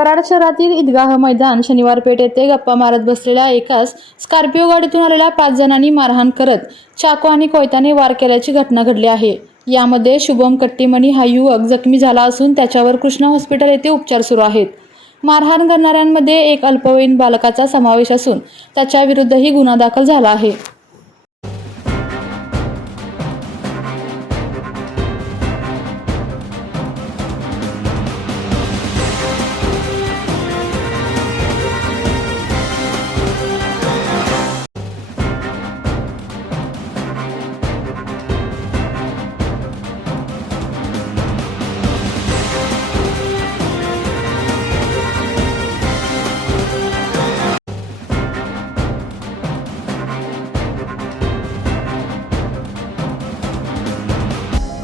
कराड शहरातील ईदगाह मैदान शनिवार पेठ येथे गप्पा मारत बसलेल्या एकास स्कॉर्पिओ गाडीतून आलेल्या पाच जणांनी मारहाण करत चाकू आणि कोयत्याने वार केल्याची घटना घडली आहे. यामध्ये शुभम कट्टीमणी हा युवक जखमी झाला असून त्याच्यावर कृष्णा हॉस्पिटल येथे उपचार सुरू आहेत. मारहाण करणाऱ्यांमध्ये एक अल्पवयीन बालकाचा समावेश असून त्याच्या विरुद्धही गुन्हा दाखल झाला आहे.